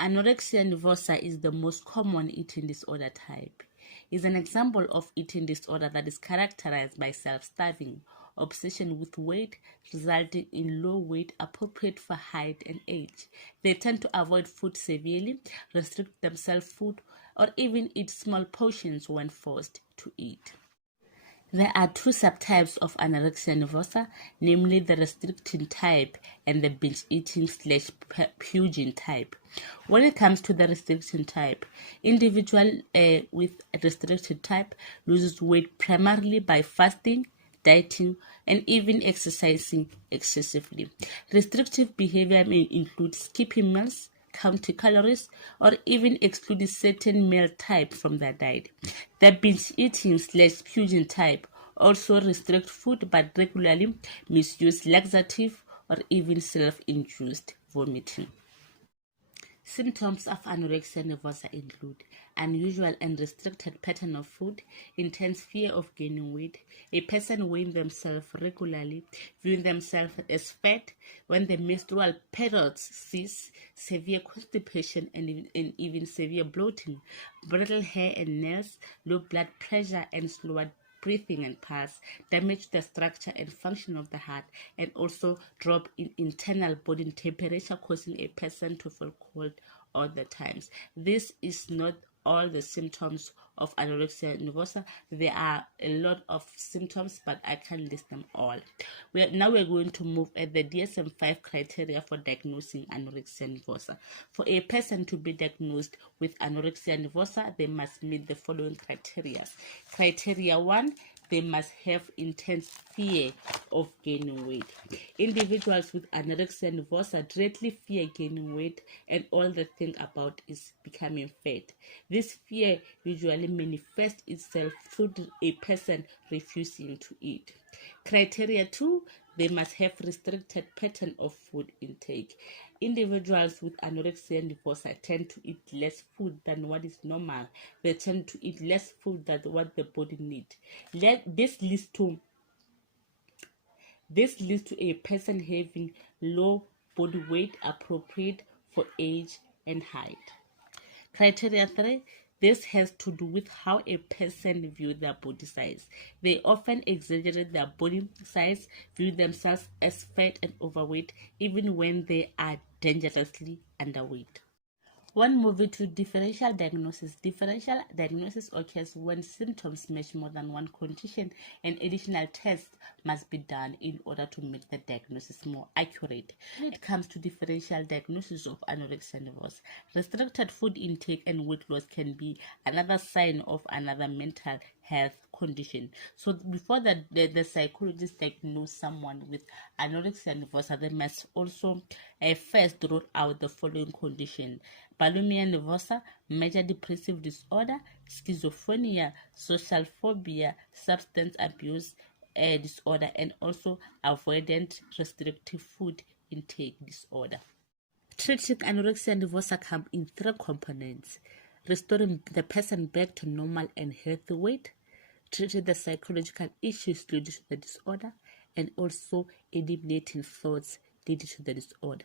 Anorexia nervosa is the most common eating disorder type. It's an example of eating disorder that is characterized by self-starving, obsession with weight, resulting in low weight appropriate for height and age. They tend to avoid food severely, restrict themselves food, or even eat small portions when forced to eat. There are two subtypes of anorexia nervosa, namely the restricting type and the binge-eating/purging type. When it comes to the restricting type, individual with a restricted type loses weight primarily by fasting, dieting, and even exercising excessively. Restrictive behavior may include skipping meals, counting calories, or even excluding certain meal type from their diet. The binge-eating/purging type also restrict food but regularly misuse laxative or even self-induced vomiting. Symptoms of anorexia nervosa include unusual and restricted pattern of food, intense fear of gaining weight, a person weighing themselves regularly, viewing themselves as fat, when the menstrual periods cease, severe constipation and even severe bloating, brittle hair and nails, low blood pressure and slower breathing and pulse, damage to the structure and function of the heart, and also drop in internal body temperature, causing a person to feel cold all the times. This is not all the symptoms of anorexia nervosa. There are a lot of symptoms, but I can't list them all. Now we're going to move at the DSM-5 criteria for diagnosing anorexia nervosa. For a person to be diagnosed with anorexia nervosa, they must meet the following criteria. Criteria 1, they must have intense fear of gaining weight. Individuals with anorexia nervosa directly fear gaining weight, and all they think about is becoming fat. This fear usually manifests itself through a person refusing to eat. Criteria 2, they must have restricted pattern of food intake. Individuals with anorexia nervosa tend to eat less food than what is normal. They tend to eat less food than what the body needs. This leads to a person having low body weight appropriate for age and height. Criteria 3, this has to do with how a person views their body size. They often exaggerate their body size, view themselves as fat and overweight, even when they are dangerously underweight. When moving to differential diagnosis, differential diagnosis occurs when symptoms match more than one condition and additional tests must be done in order to make the diagnosis more accurate. When it comes to differential diagnosis of anorexia nervosa, restricted food intake and weight loss can be another sign of another mental health condition. So before the psychologist diagnose someone with anorexia nervosa, they must also first rule out the following condition: bulimia nervosa, major depressive disorder, schizophrenia, social phobia, substance abuse disorder, and also avoidant restrictive food intake disorder. Treating anorexia nervosa comes in 3 components: restoring the person back to normal and healthy weight, treating the psychological issues leading to the disorder, and also eliminating thoughts leading to the disorder.